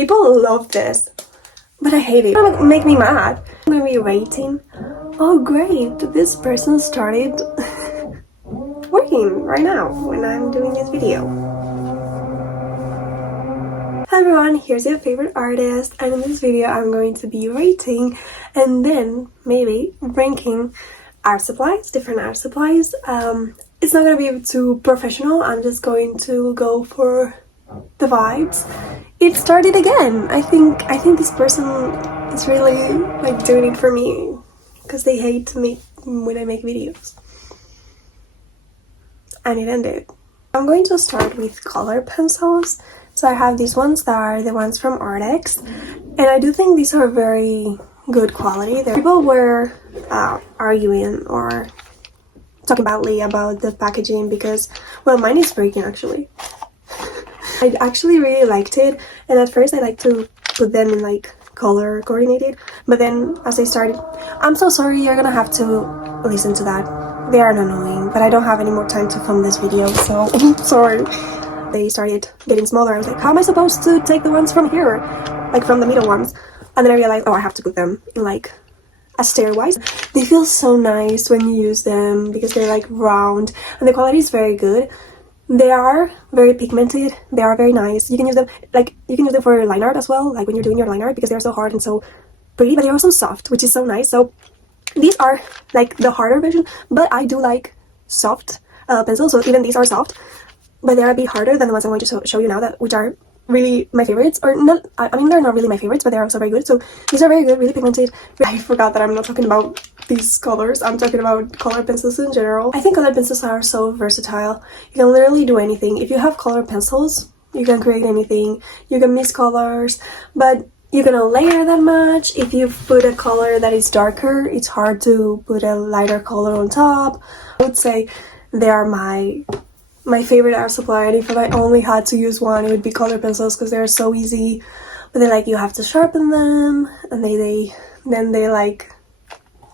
People love this, but I hate it. It's gonna make me mad. I'm gonna be rating. Oh great, this person started working right now when I'm doing this video. Hi everyone, here's your favorite artist, and in this video I'm going to be rating and then maybe ranking art supplies, different art supplies. It's not gonna be too professional. I'm just going to go for the vibes. It started again. I think this person is really like doing it for me because they hate me when I make videos. And it ended. I'm going to start with color pencils. So I have these ones that are the ones from Artex, and I do think these are very good quality. People were arguing or talking badly about the packaging because, well, mine is breaking actually. I actually really liked it, and at first I like to put them in like color coordinated, but then as I started, I'm so sorry, you're gonna have to listen to that. They are annoying, but I don't have any more time to film this video, so sorry. They started getting smaller. I was like, how am I supposed to take the ones from here, like from the middle ones? And then I realized, oh, I have to put them in like a stairwise. They feel so nice when you use them because they're like round and the quality is very good. They are very pigmented. They are very nice. You can use them for line art as well, like when you're doing your line art, because they're so hard and so pretty, but they're also soft, which is so nice. So these are like the harder version, but I do like soft pencils, so even these are soft, but they're a bit harder than the ones I'm going to show you now, which are really my favorites. Or not, I mean, they're not really my favorites, but they're also very good. So these are very good, really pigmented. I forgot that I'm not talking about these colors. I'm talking about color pencils in general. I think color pencils are so versatile. You can literally do anything. If you have color pencils, you can create anything. You can mix colors, but you cannot layer that much. If you put a color that is darker, it's hard to put a lighter color on top. I would say they are my favorite art supply, and if I only had to use one, it would be color pencils because they're so easy. But then like you have to sharpen them, and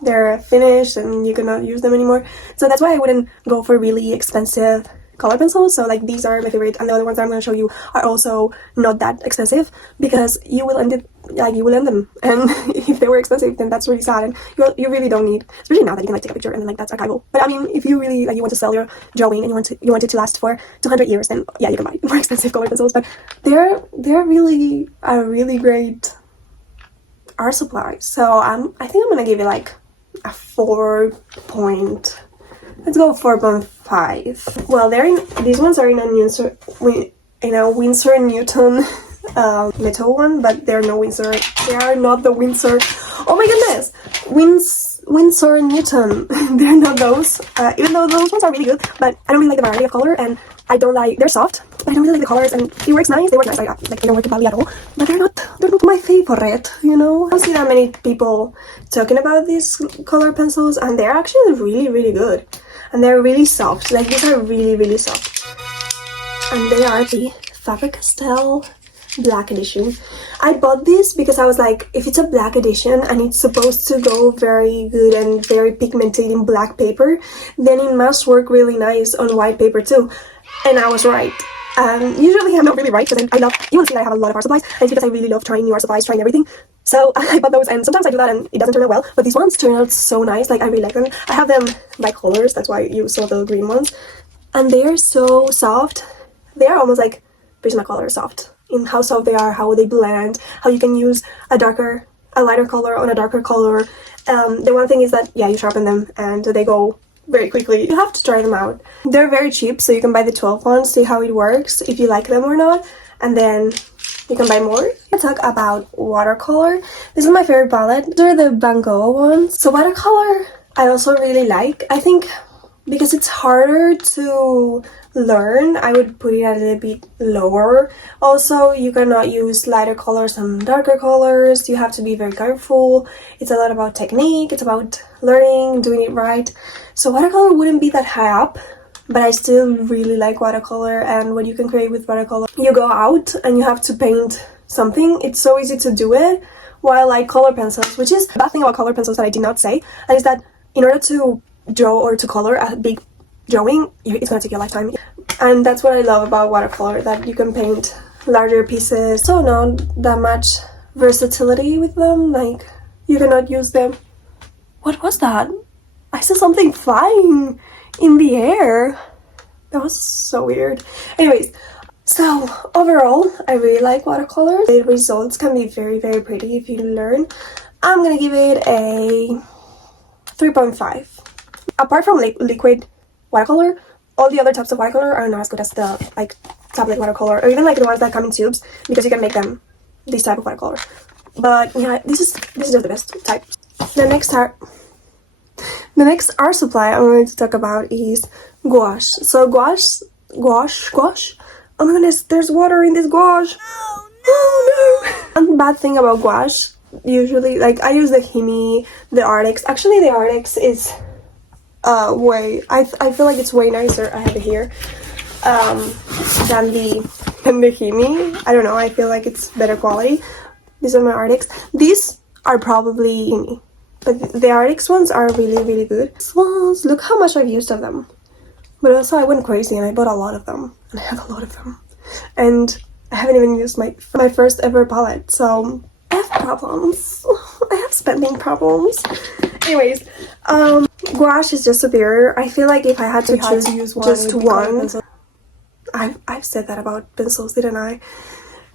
they're finished and you cannot use them anymore. So that's why I wouldn't go for really expensive color pencils. So like these are my favorite, and the other ones that I'm going to show you are also not that expensive because you will end them, and if they were expensive then that's really sad, and you really don't need, especially now that you can like take a picture and then like that's archival. But I mean, if you really like you want to sell your drawing and you want it to last for 200 years, then yeah, you can buy more expensive color pencils. But they're really a really great art supply. So I think I'm gonna give it like a 4 point. Let's go 4.5. Well, these ones are in a Winsor Newton metal one, but they're no Winsor. They are not the Winsor. Oh my goodness, Winsor Newton. They're not those. Even though those ones are really good, but I don't really like the variety of color, and I don't like. They're soft, but I don't really like the colors, and it works nice. They work nice. Like they don't work badly at all. But they're not my favorite. You know, I don't see that many people talking about these color pencils, and they're actually really good. And they're really soft. Like these are really soft. And they are the Faber-Castell Black Edition. I bought this because I was like, if it's a black edition and it's supposed to go very good and very pigmented in black paper, then it must work really nice on white paper too. And I was right. Usually I'm not really right because you will see that I have a lot of art supplies, and it's because I really love trying new art supplies, trying everything. So I bought those, and sometimes I do that and it doesn't turn out well, but these ones turn out so nice. Like I really like them. I have them by colors, that's why you saw the green ones. And they are so soft. They are almost like Prismacolor soft in how soft they are, how they blend, how you can use a lighter color on a darker color. The one thing is that, yeah, you sharpen them and they go very quickly. You have to try them out. They're very cheap, so you can buy the 12 ones, see how it works, if you like them or not, and then you can buy more. I talk about watercolor. This is my favorite palette. These are the Van Gogh ones. So watercolor I also really like. I think because it's harder to learn, I would put it a little bit lower. Also, you cannot use lighter colors and darker colors. You have to be very careful. It's a lot about technique. It's about learning, doing it right. So watercolor wouldn't be that high up, but I still really like watercolor. And what you can create with watercolor, you go out and you have to paint something. It's so easy to do it, while like color pencils, which is the bad thing about color pencils that I did not say, and is that in order to draw or to color a big drawing, it's gonna take you a lifetime. And that's what I love about watercolor, that you can paint larger pieces, so not that much versatility with them. Like, you cannot use them. What was that? I saw something flying in the air. That was so weird. Anyways, so overall, I really like watercolors. The results can be very, very pretty if you learn. I'm gonna give it a 3.5. Apart from liquid watercolor, all the other types of watercolor are not as good as the like tablet watercolor, or even like the ones that come in tubes, because you can make them this type of watercolor. But yeah, this is just the best type. The next art supply I'm going to talk about is gouache. So gouache. Oh my goodness, there's water in this gouache. Oh no! One bad thing about gouache, usually, like, I use the Hiiiii, the Artix. Actually, the Artix is I feel like it's way nicer. I have it here than the Hiiiii. I don't know. I feel like it's better quality. These are my Artix. These are probably Hiiiii, but the Artix ones are really, really good. These ones, look how much I've used of them. But also I went crazy and I bought a lot of them. And I have a lot of them. And I haven't even used my first ever palette. So I have problems. I have spending problems. Anyways, gouache is just superior. I feel like if I had to choose just one. I've said that about pencils, didn't I?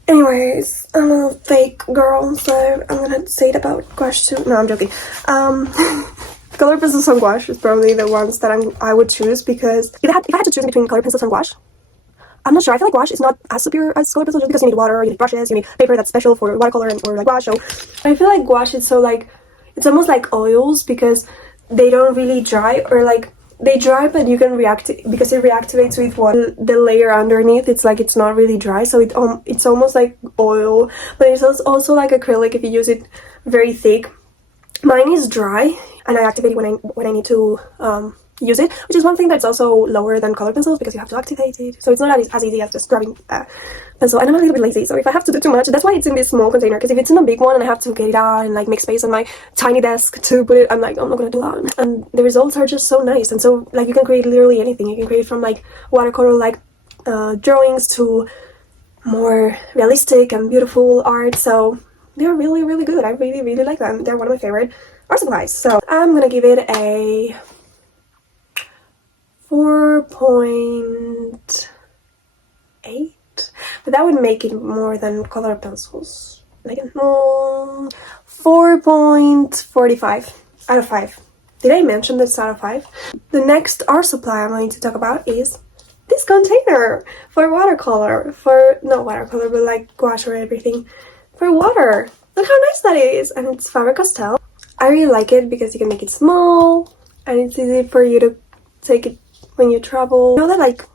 Anyways, I'm a fake girl, so I'm gonna say it about gouache too. No, I'm joking. Color pencils and gouache is probably the ones that I would choose, because if I had to choose between color pencils and gouache, I'm not sure. I feel like gouache is not as superior as color pencils, just because you need water, you need brushes, you need paper that's special for watercolor or like gouache. So I feel like gouache is so like, it's almost like oils, because they don't really dry, or like they dry but you can because it reactivates with water. The layer underneath, it's like it's not really dry, so it's almost like oil. But it's also like acrylic if you use it very thick. Mine is dry and I activate it when I need to use it, which is one thing that's also lower than color pencils, because you have to activate it, so it's not as easy as just grabbing a pencil. And I'm a little bit lazy, so if I have to do too much, that's why it's in this small container, because if it's in a big one and I have to get it out and like make space on my tiny desk to put it, I'm like, I'm not gonna do that. And the results are just so nice, and so like you can create literally anything. You can create from like watercolor like drawings to more realistic and beautiful art. So they're really, really good. I really, really like them. They're one of my favorite art supplies. So I'm gonna give it a 4.8, but that would make it more than color pencils. Like 4.45 out of 5. Did I mention this out of 5? The next art supply I'm going to talk about is this container for watercolor, for not watercolor, but like gouache or everything, for water. Look how nice that is, and it's Faber-Castell. I really like it because you can make it small, and it's easy for you to take it when you travel. You know that like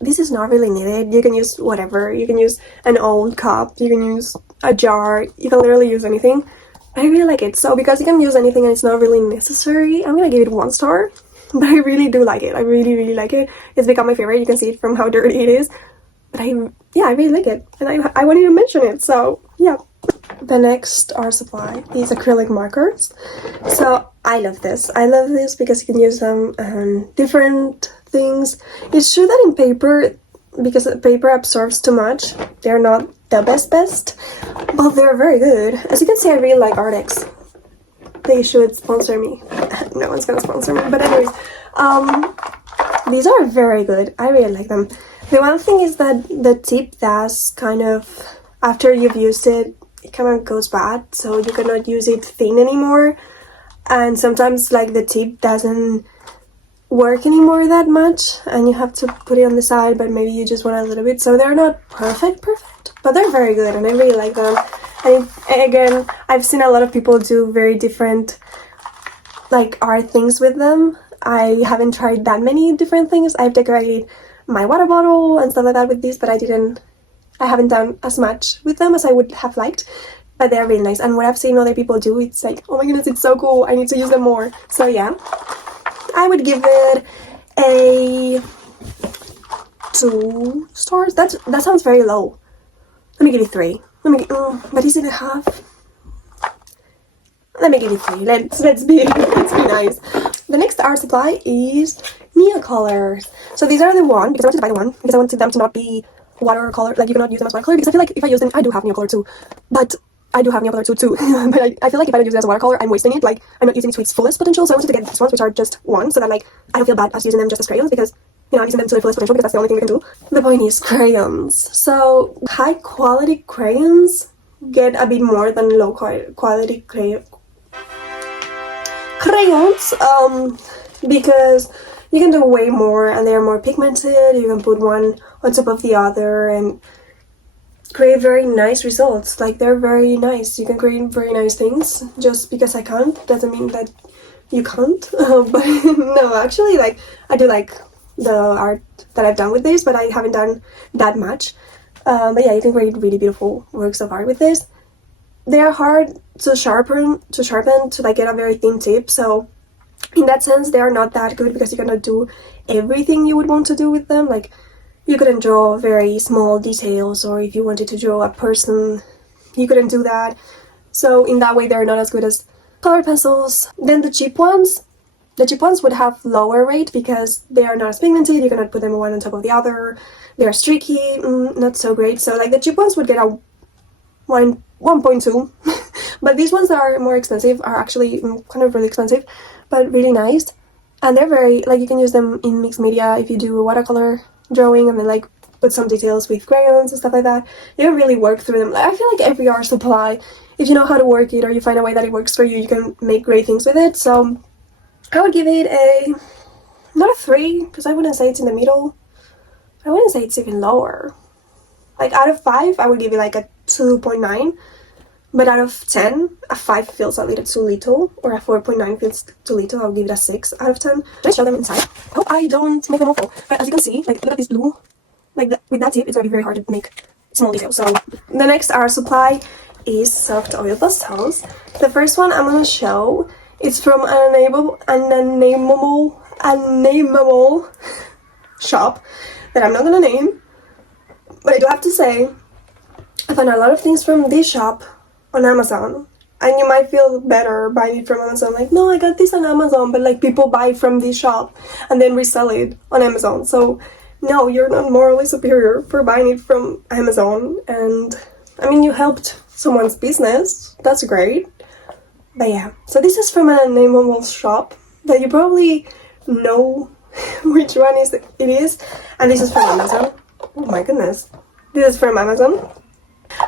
this is not really needed. You can use whatever. You can use an old cup, you can use a jar, you can literally use anything. I really like it. So because you can use anything and it's not really necessary, I'm gonna give it 1 star. But I really do like it. I really, really like it. It's become my favorite. You can see it from how dirty it is. But I really like it, and I wanted to mention it. So yeah. The next art supply is acrylic markers. So I love this. I love this because you can use them on different things. It's true that in paper, because paper absorbs too much, they're not the best, but they're very good. As you can see, I really like Artix. They should sponsor me. No one's gonna sponsor me, but anyways, these are very good. I really like them. The one thing is that the tip does kind of, after you've used it, it kind of goes bad, so you cannot use it thin anymore, and sometimes like the tip doesn't work anymore that much, and you have to put it on the side, but maybe you just want a little bit. So they're not perfect, but they're very good, and I really like them. And again, I've seen a lot of people do very different like art things with them. I haven't tried that many different things. I've decorated my water bottle and stuff like that with these, but I haven't done as much with them as I would have liked, but they're really nice. And what I've seen other people do, it's like, oh my goodness, it's so cool. I need to use them more. So yeah, I would give it a 2 stars. That sounds very low. Let me give it 3. But is it a half? Let me give it 3. Let's be nice. The next art supply is Neocolors. So these are the one, because I wanted to buy the one, because I wanted them to not be watercolor, like you cannot use them as watercolor, because I feel like if I use them, I do have Neocolor too, but I do have Neocolor too, but I feel like if I don't use it as a watercolor, I'm wasting it, like I'm not using it to its fullest potential, so I wanted to get these ones, which are just one, so that like I don't feel bad as using them just as crayons, because you know, I'm using them to their fullest potential because that's the only thing we can do. The point is crayons. So high quality crayons get a bit more than low quality crayons, because you can do way more and they're more pigmented. You can put one on top of the other and create very nice results. Like they're very nice. You can create very nice things. Just because I can't doesn't mean that you can't. But no, actually, like I do like the art that I've done with this, but I haven't done that much. But yeah, you can create really beautiful works of art with this. They're hard to sharpen to like get a very thin tip, so in that sense they are not that good because you cannot do everything you would want to do with them. Like you couldn't draw very small details, or if you wanted to draw a person you couldn't do that, so in that way they're not as good as colored pencils. Then the cheap ones would have lower rate because they are not as pigmented. You cannot put them one on top of the other. They're streaky, not so great. So like the cheap ones would get a 1.2 but these ones that are more expensive are actually kind of really expensive but really nice, and they're very, like you can use them in mixed media if you do a watercolor drawing and then like put some details with crayons and stuff like that. You can really work through them. Like, I feel like every art supply, if you know how to work it or you find a way that it works for you, you can make great things with it. So I would give it a, not a 3 because I wouldn't say it's in the middle. I wouldn't say it's even lower. Like out of 5 I would give it like a 2.9, but out of 10 a 5 feels a little too little, or a 4.9 feels too little. I'll give it a 6 out of 10. Let's show them inside. I hope I don't make them awful, but as you can see, like look at this blue, like with that tip it's gonna be very hard to make small details. So the next art supply is soft oil pastels. The first one I'm gonna show is from an unnameable shop that I'm not gonna name, but I do have to say I found a lot of things from this shop on Amazon, and you might feel better buying it from Amazon, like no, I got this on Amazon, but like people buy from this shop and then resell it on Amazon. So no, you're not morally superior for buying it from Amazon, and I mean you helped someone's business, that's great. But yeah, so this is from an unnameable shop that you probably know which one it is, and this is from Amazon. Oh my goodness, this is from Amazon.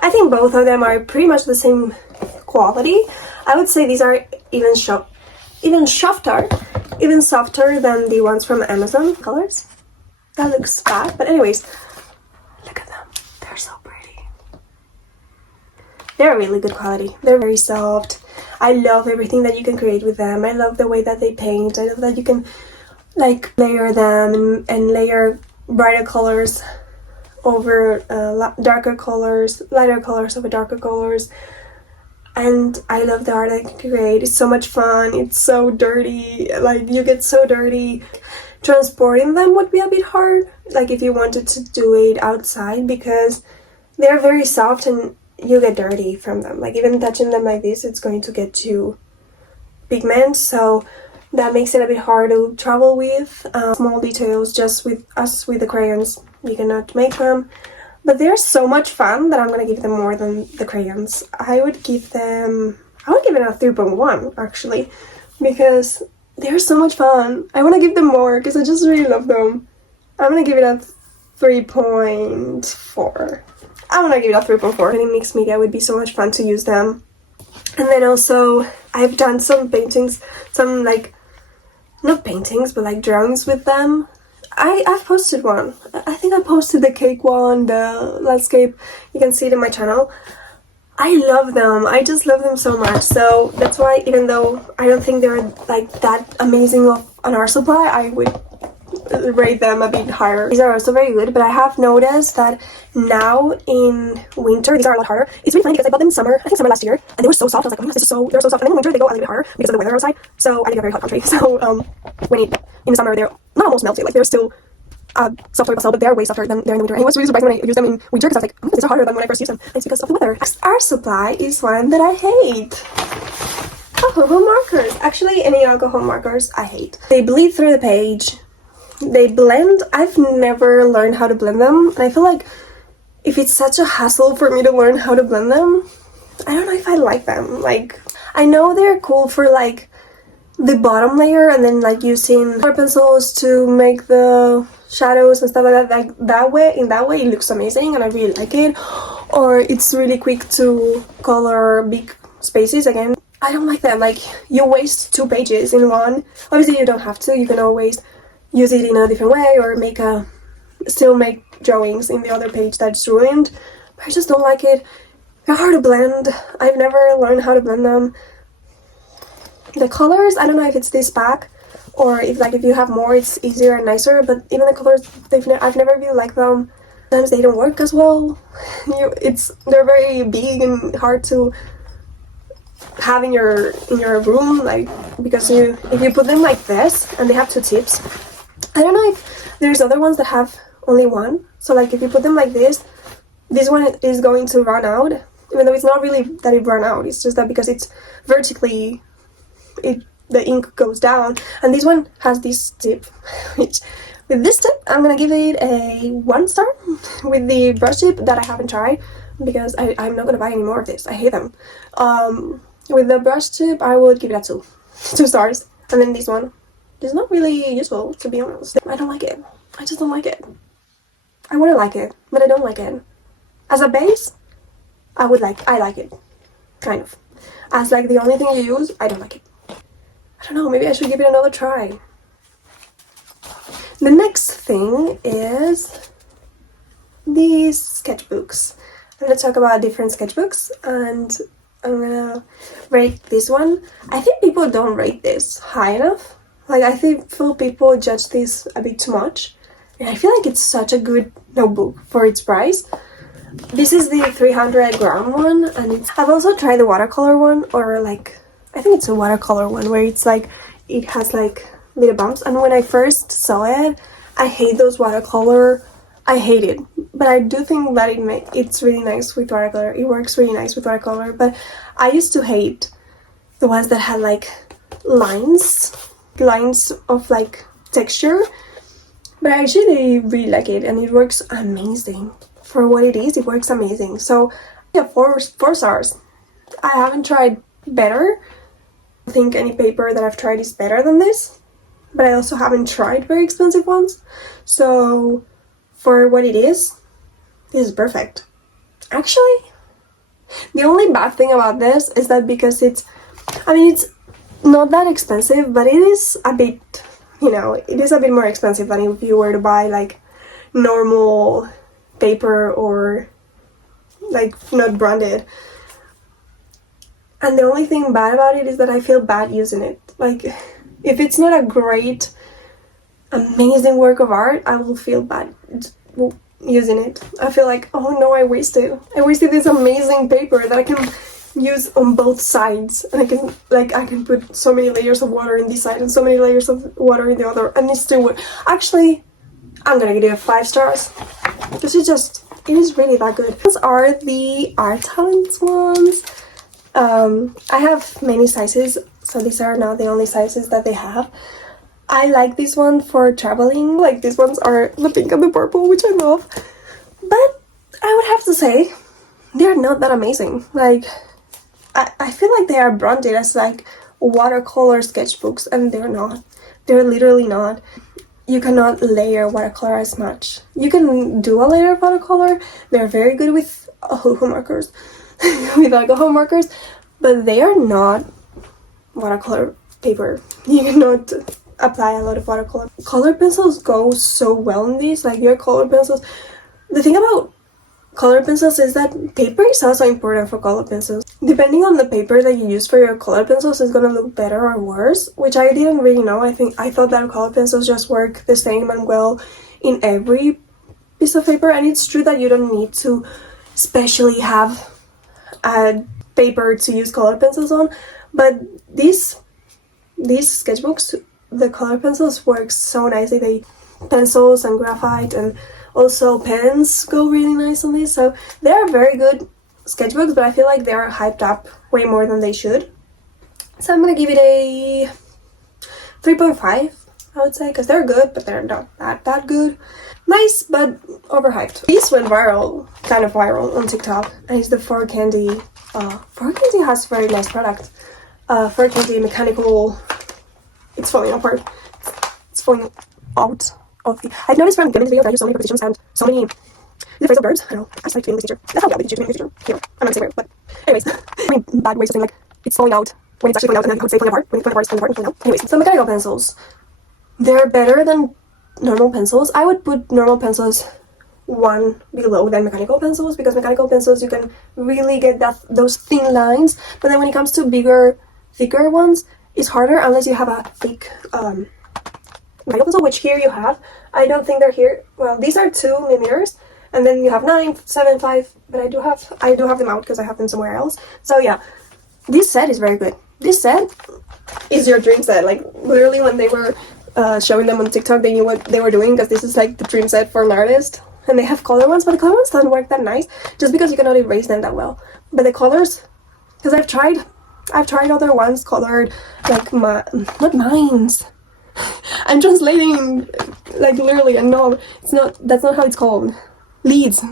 I think both of them are pretty much the same quality. I would say these are even softer than the ones from Amazon colors. That looks bad, but anyways, look at them. They're so pretty. They're really good quality. They're very soft. I love everything that you can create with them. I love the way that they paint. I love that you can like layer them and layer brighter colors over darker colors, lighter colors over darker colors. And I love the art I can create. It's so much fun. It's so dirty. Like you get so dirty. Transporting them would be a bit hard, like if you wanted to do it outside, because they're very soft and you get dirty from them. Like even touching them like this, it's going to get you pigment, so that makes it a bit hard to travel with. Small details, just with the crayons, you cannot make them, but they're so much fun that I'm gonna give them more than the crayons. I would give it a 3.1 actually, because they're so much fun. I want to give them more because I just really love them. I'm gonna give it a 3.4. I'm gonna give it a 3.4. In mixed media would be so much fun to use them. And then also I've done some paintings, some like not paintings but like drawings with them. I've posted one. I think I posted the cake one, the landscape. You can see it in my channel. I love them. I just love them so much. So that's why, even though I don't think they're like that amazing of an art supply, I would rate them a bit higher. These are also very good, but I have noticed that now in winter these are a lot harder. It's really funny because I bought them in summer, I think summer last year, and they were so soft. I was like, oh my gosh, they're so soft. And then in winter they go a little bit harder because of the weather outside. So I live in a very hot country. So in the summer they're not almost melted, like they're still softer but they're way softer than they're in the winter. And it was really surprising when I used them in winter because I was like, oh, these are harder than when I first used them. And it's because of the weather. Art supply is one that I hate. Alcohol markers. Actually, any alcohol markers I hate. They bleed through the page. They blend. I've never learned how to blend them. And I feel like if it's such a hassle for me to learn how to blend them, I don't know if I like them. Like, I know they're cool for like the bottom layer and then like using color pencils to make the shadows and stuff like that. Like in that way it looks amazing and I really like it. Or it's really quick to color big spaces. Again, I don't like them. Like, you waste 2 pages in one. Obviously you don't have to, you can always use it in a different way or still make drawings in the other page that's ruined. But I just don't like it. They're hard to blend. I've never learned how to blend them. The colors, I don't know if it's this pack or if you have more it's easier and nicer, but even the colors, I've never really liked them. Sometimes they don't work as well. They're very big and hard to have in your room, like, because if you put them like this and they have 2 tips. I don't know if there's other ones that have only one. So like if you put them like this one is going to run out, even though it's not really that it ran out. It's just that because it's vertically, the ink goes down, and this one has this tip, which with this tip I'm gonna give it a 1 star. With the brush tip that I haven't tried because I'm not gonna buy any more of this, I hate them. With the brush tip I would give it a 2 stars. And then this one is not really useful, to be honest. I don't like it. I just don't like it. I wouldn't like it, but I don't like it. As a base, I like it, kind of. As like the only thing you use, I don't like it. I don't know, maybe I should give it another try. The next thing is these sketchbooks. I'm gonna talk about different sketchbooks and I'm gonna rate this one. I think people don't rate this high enough. Like, I think people judge this a bit too much. And I feel like it's such a good notebook for its price. This is the 300-gram one, and I've also tried the watercolor one, or like, I think it's a watercolor one where it's like, it has like little bumps. And when I first saw it, I hate those watercolor. I hate it, but I do think that it's really nice with watercolor. It works really nice with watercolor, but I used to hate the ones that had like lines of like texture. But I actually really like it, and it works amazing. For what it is, it works amazing. So yeah, 4 stars. I haven't tried better. I think any paper that I've tried is better than this, but I also haven't tried very expensive ones. So for what it is, this is perfect. Actually, the only bad thing about this is that because it's not that expensive, but it is a bit, it is a bit more expensive than if you were to buy like normal paper or like not branded. And the only thing bad about it is that I feel bad using it. Like, if it's not a great, amazing work of art, I will feel bad using it. I feel like, oh no, I wasted this amazing paper that I can use on both sides, and I can put so many layers of water in this side and so many layers of water in the other, and it still would. Actually, I'm gonna give it 5 stars because it is really that good. These are the Art Talents ones. I have many sizes, so these are not the only sizes that they have. I like this one for traveling. Like, these ones are the pink and the purple, which I love. But I would have to say they're not that amazing. Like, I feel like they are branded as like watercolor sketchbooks, and they're not. They're literally not. You cannot layer watercolor as much. You can do a layer of watercolor. They're very good with alcohol markers. With alcohol markers, but they are not watercolor paper. You cannot apply a lot of watercolor. Color pencils go so well in these, like your color pencils. The thing about color pencils is that paper is also important for color pencils. Depending on the paper that you use for your color pencils is gonna look better or worse, which I didn't really know. I thought that color pencils just work the same and well in every piece of paper, and it's true that you don't need to especially have a paper to use color pencils on, but these sketchbooks, the color pencils work so nicely. Pencils and graphite and also pens go really nice on these, so they are very good sketchbooks, but I feel like they're hyped up way more than they should. So I'm gonna give it a 3.5. I would say, because they're good, but they're not that good. Nice, but overhyped. These went viral, kind of viral on TikTok, and it's the Fur Candy. Fur Candy has very nice product. Fur Candy mechanical. It's falling apart. It's falling out of the. I've noticed from gaming videos that I use so many prepositions and so many different verbs. I don't know. I started feeling this teacher. That's how I'll be teaching the teacher. Here, I'm not saying where, but anyways, I mean bad ways of saying like it's falling out when it's actually falling out, and then I would say falling apart when it's falling apart, it's falling apart, and falling out. Anyways, so mechanical pencils. They're better than normal pencils. I would put normal pencils one below than mechanical pencils, because mechanical pencils you can really get those thin lines, but then when it comes to bigger, thicker ones, it's harder unless you have a thick mechanical pencil, which here you have. I don't think they're here. Well, these are 2mm, and then you have 9, 7, 5, but I do have them out because I have them somewhere else. So yeah, this set is very good. This set is your dream set. Like literally when they were showing them on TikTok, they knew what they were doing, because this is like the dream set for an artist. And they have color ones, but the color ones don't work that nice just because you cannot erase them that well. But the colors, because I've tried other ones colored like not mines. I'm translating like literally, and no, it's not. That's not how it's called. Leads,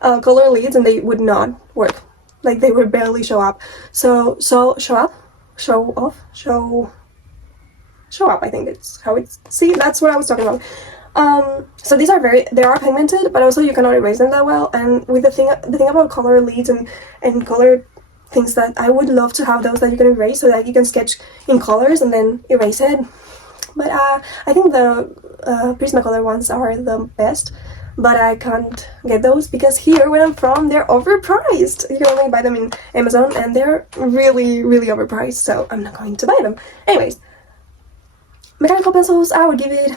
color leads, and they would not work. Like they would barely show up. So show up. I think it's how it's. See, that's what I was talking about. So these are they are pigmented, but also you cannot erase them that well. And with the thing about color leads and color things, that I would love to have those that you can erase, so that you can sketch in colors and then erase it. But I think the Prismacolor ones are the best, but I can't get those because here where I'm from, they're overpriced. You can only buy them in Amazon, and they're really, really overpriced, so I'm not going to buy them. Anyways, mechanical pencils, I would give it,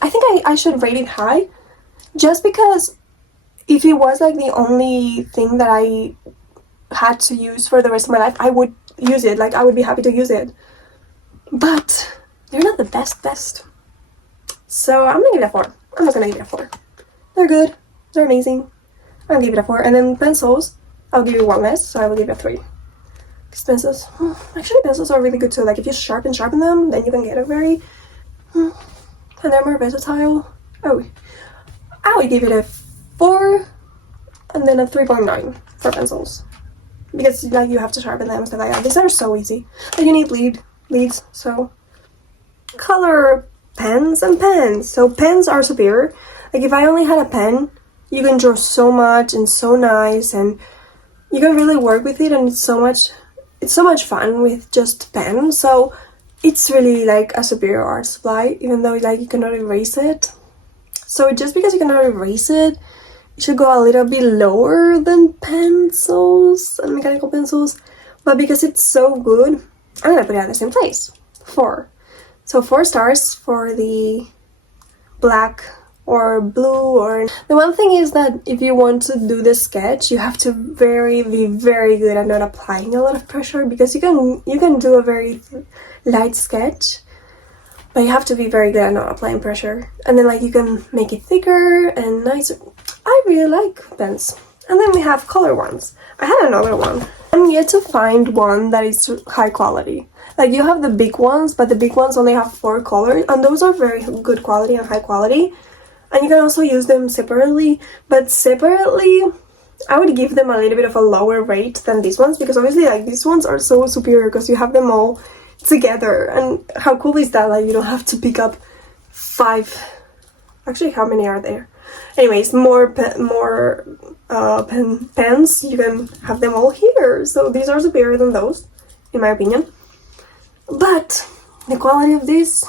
I think I should rate it high, just because if it was like the only thing that I had to use for the rest of my life, I would use it. Like I would be happy to use it, but they're not the best. So I'm gonna give it a 4. I'm not gonna give it a 4. They're good. They're amazing. I'll give it a 4. And then pencils, I'll give it 1 less, so I will give it a 3. Because pencils, actually pencils are really good too. Like if you sharpen them, then you can get a very, and they're more versatile. Oh, I would give it a 4, and then a 3.9 for pencils. Because like you have to sharpen them and stuff like that. These are so easy. Like you need leads, so. Color pens and pens. So pens are superior. Like if I only had a pen, you can draw so much and so nice, and you can really work with it, and it's so much fun with just pen. So it's really like a superior art supply, even though like you cannot erase it. So just because you cannot erase it, it should go a little bit lower than pencils and mechanical pencils. But because it's so good, I'm gonna put it at the same place. 4. So 4 stars for the black or blue. Or the one thing is that if you want to do the sketch, you have to be very good at not applying a lot of pressure, because you can do a very light sketch, but you have to be very good at not applying pressure. And then like you can make it thicker and nicer. I really like pens. And then we have color ones. I had another one. I'm yet to find one that is high quality. Like you have the big ones, but the big ones only have 4 colors, and those are very good quality and high quality. And you can also use them separately, but separately I would give them a little bit of a lower rate than these ones, because obviously like these ones are so superior because you have them all together. And how cool is that? Like you don't have to pick up 5. Actually, how many are there? Anyways, more pens. You can have them all here. So these are superior than those, in my opinion. But the quality of these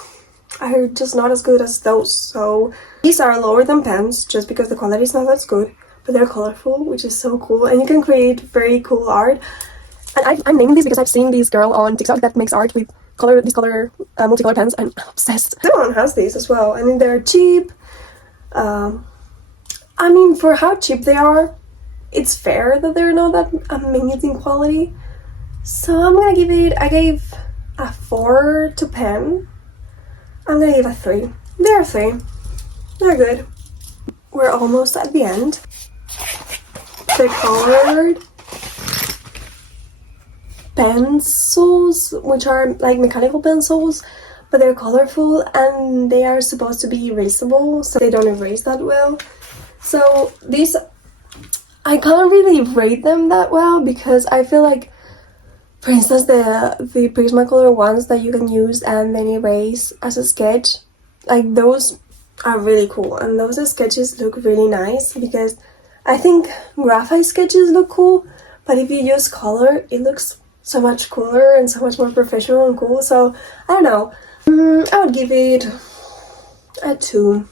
are just not as good as those. So these are lower than pens just because the quality is not as good, but they're colorful, which is so cool, and you can create very cool art. And I'm naming this because I've seen this girl on TikTok that makes art with multicolor pens. I'm obsessed. Someone has these as well, and they're cheap. I mean, for how cheap they are, it's fair that they're not that amazing quality. So I'm gonna give it, I gave a 4 to pen. I'm gonna give a 3. They're 3. They're good. We're almost at the end. The colored pencils, which are like mechanical pencils, but they're colorful and they are supposed to be erasable, so they don't erase that well. So these, I can't really rate them that well because I feel like, for instance, the Prismacolor ones that you can use and then erase as a sketch, like those are really cool, and those sketches look really nice because I think graphite sketches look cool, but if you use color, it looks so much cooler and so much more professional and cool. So I don't know, I would give it a 2.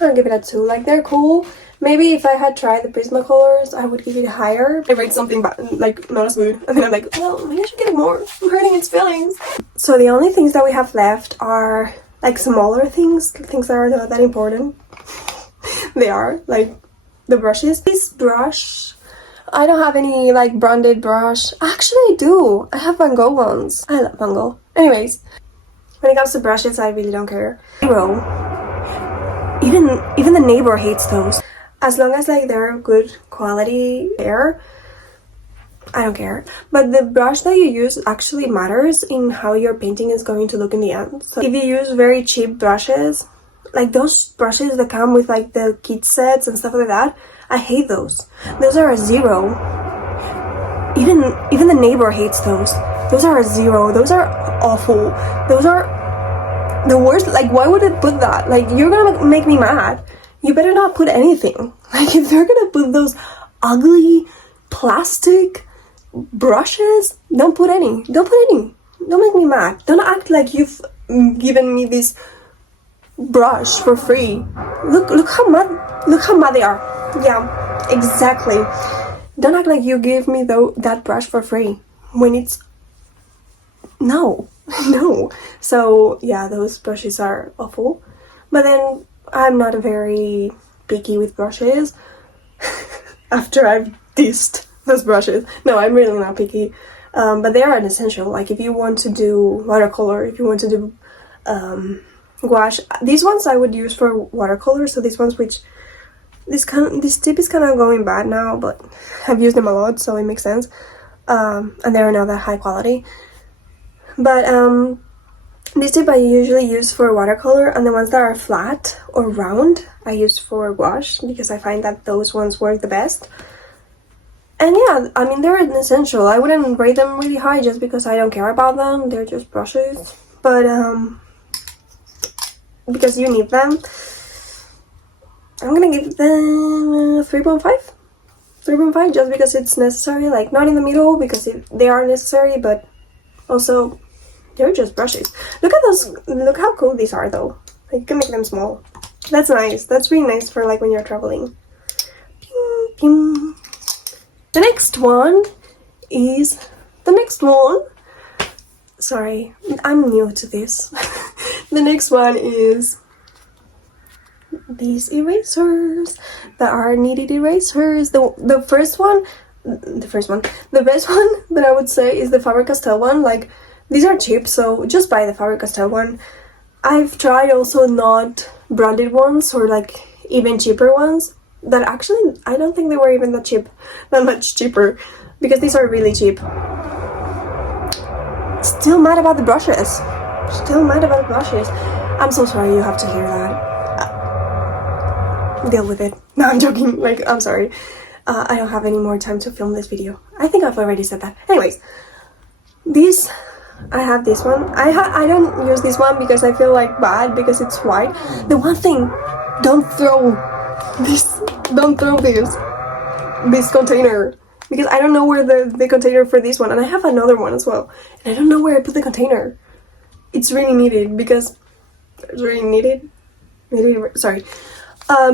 I would give it a 2. Like, they're cool. Maybe if I had tried the Prismacolors, I would give it higher. I rate something bad, like not as good, and then I'm like, well, maybe I should get it more. I'm hurting its feelings. So the only things that we have left are like smaller things that are not that important. They are like the brushes. This brush, I don't have any like branded brush. Actually, I do. I have Van Gogh ones. I love Van Gogh. Anyways, when it comes to brushes, I really don't care. Zero. Even the neighbor hates those. As long as like they're good quality there, I don't care. But the brush that you use actually matters in how your painting is going to look in the end. So if you use very cheap brushes, like those brushes that come with like the kit sets and stuff like that, I hate those. Those are a 0. Even the neighbor hates those. Those are a 0. Those are awful. Those are the worst. Like, why would it put that? Like, you're gonna make me mad. You better not put anything. Like, if they're gonna put those ugly plastic brushes, don't put any. Don't put any. Don't make me mad. Don't act like you've given me this brush for free. Look how mad they are. Yeah, exactly. Don't act like you gave me that brush for free when it's no. So yeah, those brushes are awful. But then I'm not very picky with brushes. After I've dissed those brushes, no, I'm really not picky. But they are an essential. Like, if you want to do watercolor, if you want to do gouache, these ones I would use for watercolor. So these ones, which this tip is kind of going bad now, but I've used them a lot, so it makes sense. And they're not that high quality. But this tip I usually use for watercolor, and the ones that are flat or round I use for gouache because I find that those ones work the best. And yeah, I mean, they're an essential. I wouldn't rate them really high just because I don't care about them. They're just brushes. But because you need them, I'm gonna give them 3.5. 3.5 just because it's necessary. Like, not in the middle because they are necessary, but also they're just brushes. Look at those. Look how cool these are, though. Like, you can make them small. That's nice. That's really nice for like when you're traveling. Ping, ping. The next one is sorry, I'm new to this. The next one is these erasers that are kneaded erasers. The best one that I would say is the Faber-Castell one. Like, these are cheap, so just buy the Faber-Castell one. I've tried also not branded ones or like even cheaper ones that actually I don't think they were even that much cheaper, because these are really cheap. Still mad about the brushes. I'm so sorry you have to hear that. Deal with it. No, I'm joking. Like, I'm sorry. I don't have any more time to film this video. I think I've already said that. Anyways, I have this one. I don't use this one because I feel like bad because it's white. The one thing, don't throw this container, because I don't know where the container for this one, and I have another one as well, and I don't know where I put the container. It's really needed because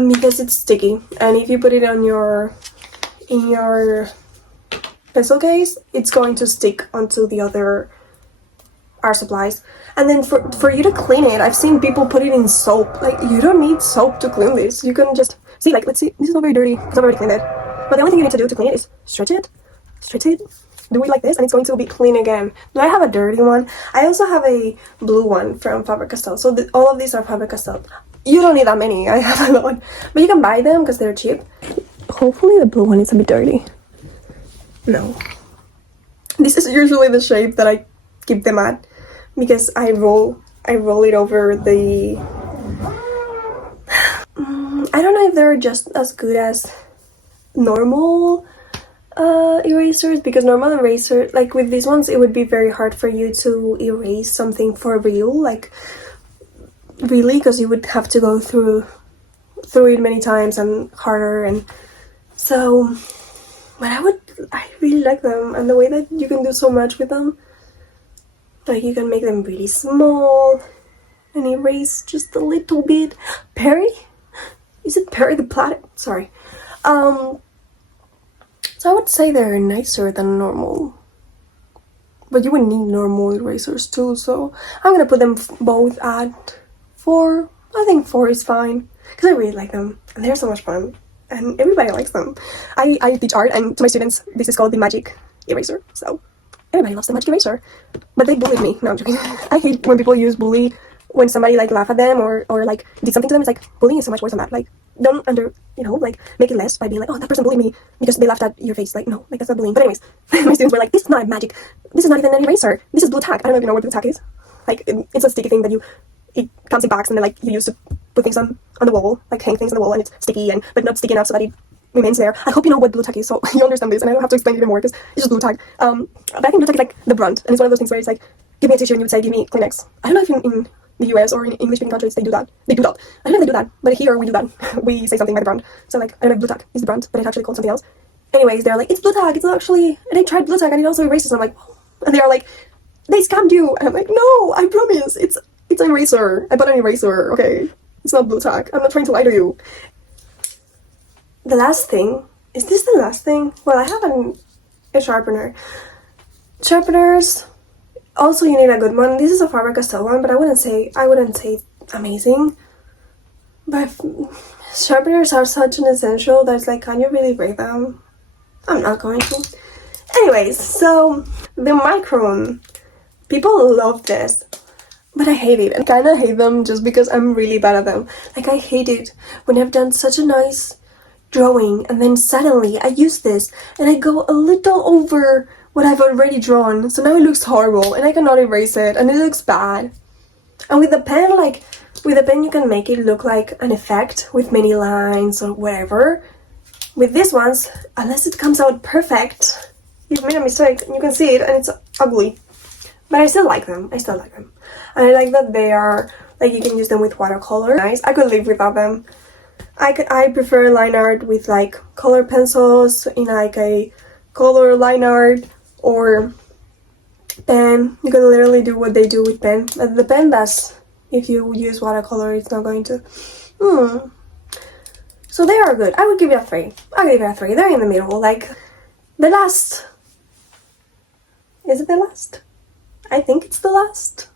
because it's sticky, and if you put it on in your pencil case, it's going to stick onto the other art supplies. And then for you to clean it, I've seen people put it in soap. Like, you don't need soap to clean this. You can just see, like, let's see, this is not very dirty because I've already cleaned it, but the only thing you need to do to clean it is stretch it, do it like this, and it's going to be clean again. Do I have a dirty one? I also have a blue one from Faber-Castell, so all of these are Faber-Castell. You don't need that many. I have a lot, but you can buy them because they're cheap. Hopefully the blue one is a bit dirty. No, this is usually the shape that I keep them at because I roll I roll it over the... I don't know if they're just as good as normal erasers, because normal eraser, like with these ones, it would be very hard for you to erase something for real, like really, because you would have to go through it many times and harder, and so, but I really like them, and the way that you can do so much with them, like you can make them really small and erase just a little bit. Perry? Is it Perry the Planet? Sorry. So I would say they're nicer than normal. But you would need normal erasers too, so I'm gonna put them both at 4. I think 4 is fine, because I really like them, and they're so much fun, and everybody likes them. I teach art, and to my students, this is called the magic eraser, so everybody loves the magic eraser. But they bullied me. No, I'm joking. I hate when people use bully, when somebody like laugh at them or like did something to them. It's like, bullying is so much worse than that. Like, don't like make it less by being like, oh, that person bullied me because they laughed at your face. Like, no, like that's not bullying. But anyways, my students were like, this is not magic. This is not even an eraser. This is blue tack. I don't know if you know what blue tack is. Like, it's a sticky thing that it comes in packs, and then like you use to put things on the wall, like hang things on the wall, and it's sticky but not sticky enough so that it remains there. I hope you know what blue tack is, so you understand this, and I don't have to explain it anymore because it's just blue tack. But I think blue tack is like the brunt, and it's one of those things where it's like, give me a tissue, and you would say, give me Kleenex. I don't know if in the US or in English-speaking countries they do that. I don't know if they do that, but here we do that. We say something by the brunt. So like, I don't know if blue tack is the brunt, but it's actually called something else. Anyways, they're like, it's blue tack. It's actually, and I tried blue tack, and it also erases. I'm like, and they are like, they scammed you. And I'm like, no, I promise, it's an eraser. I bought an eraser. Okay, it's not blue tack. I'm not trying to lie to you. The last thing, is this the last thing? Well, I have a sharpener. Sharpeners, also you need a good one. This is a Faber-Castell one, but I wouldn't say it's amazing. But sharpeners are such an essential that it's like, can you really break them? I'm not going to. Anyways, so the Micron. People love this, but I hate it. I kind of hate them just because I'm really bad at them. Like, I hate it when I've done such a nice drawing and then suddenly I use this and I go a little over what I've already drawn, so now it looks horrible and I cannot erase it and it looks bad. And with the pen, like, with the pen you can make it look like an effect with many lines or whatever. With these ones, unless it comes out perfect, you've made a mistake and you can see it and it's ugly. But I still like them. And I like that they are, like, you can use them with watercolor. Nice. I could live without them. I prefer line art with like color pencils in like a color line art or pen. You can literally do what they do with pen. But the pen does, if you use watercolor, it's not going to. So they are good. I would give it a 3. I'll give it a 3. They're in the middle. Like, the last. Is it the last? I think it's the last.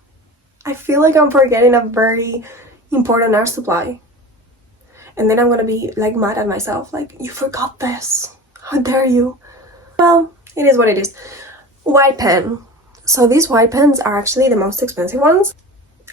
I feel like I'm forgetting a very important art supply. And then I'm gonna be like mad at myself, like, you forgot this. How dare you? Well, it is what it is. White pen. So these white pens are actually the most expensive ones.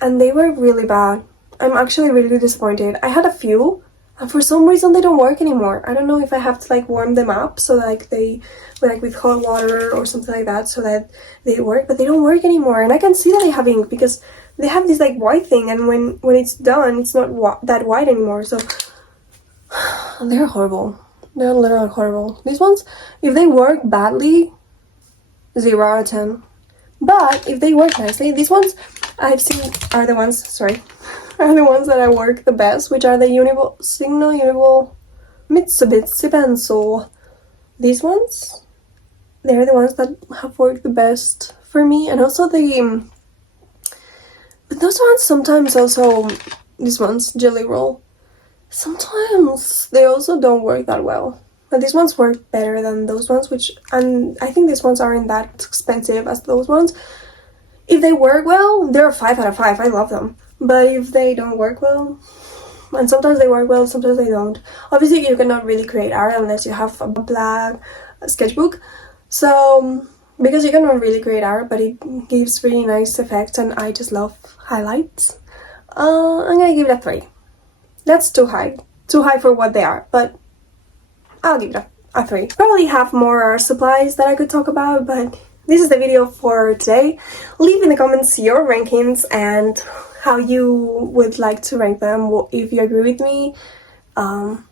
And they were really bad. I'm actually really disappointed. I had a few, and for some reason they don't work anymore. I don't know if I have to like warm them up so like they, like with hot water or something like that, so that they work, but they don't work anymore. And I can see that they have ink because they have this like white thing, and when it's done, it's not that white anymore. So they're horrible. They're literally horrible. These ones, if they work badly, 0 out of 10. But if they work nicely, these ones I've seen are the ones, are the ones that I work the best, which are the Universal Mitsubishi pencil. These ones, they're the ones that have worked the best for me. And also but those ones sometimes also, these ones, Jelly Roll, sometimes they also don't work that well. But these ones work better than those ones, and I think these ones aren't that expensive as those ones. If they work well, they're a 5 out of 5. I love them. But if they don't work well, and sometimes they work well, sometimes they don't. Obviously, you cannot really create art unless you have a black sketchbook. So, because you cannot really create art, but it gives really nice effects, and I just love highlights. I'm gonna give it a 3. That's too high. Too high for what they are, but I'll give it a 3. Probably have more art supplies that I could talk about, but this is the video for today. Leave in the comments your rankings and how you would like to rank them, if you agree with me, and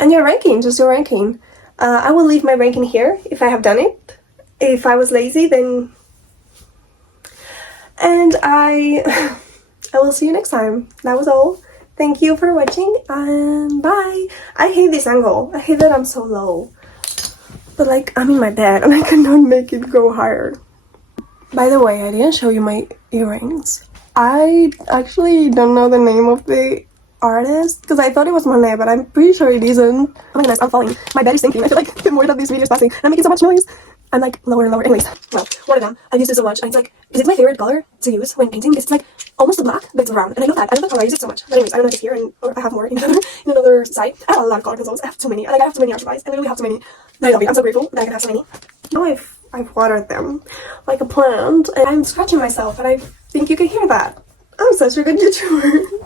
your ranking, just your ranking. I will leave my ranking here if I have done it. If I was lazy, then... And I will see you next time. That was all. Thank you for watching, and bye. I hate this angle. I hate that I'm so low. But like, I'm in my bed and I cannot make it go higher. By the way, I didn't show you my earrings. I actually don't know the name of the artist because I thought it was Monet, but I'm pretty sure it isn't. Oh my goodness, I'm falling. My bed is sinking. I feel like the more that this video is passing, I'm making so much noise. I'm like lower and lower. Anyways, well, one of them, I've used it so much, and it's like, is it my favorite color to use when painting? It's like almost a black, but it's brown, and I love that. I love that color. I use it so much. But anyways, I don't know if it's here, or I have more in another side. I have a lot of color pencils. I have too many. Like, I have too many art supplies. I literally have too many. I love it. I'm so grateful that I can have so many. Now I've watered them like a plant, and I'm scratching myself, and I think you can hear that. I'm such a good YouTuber.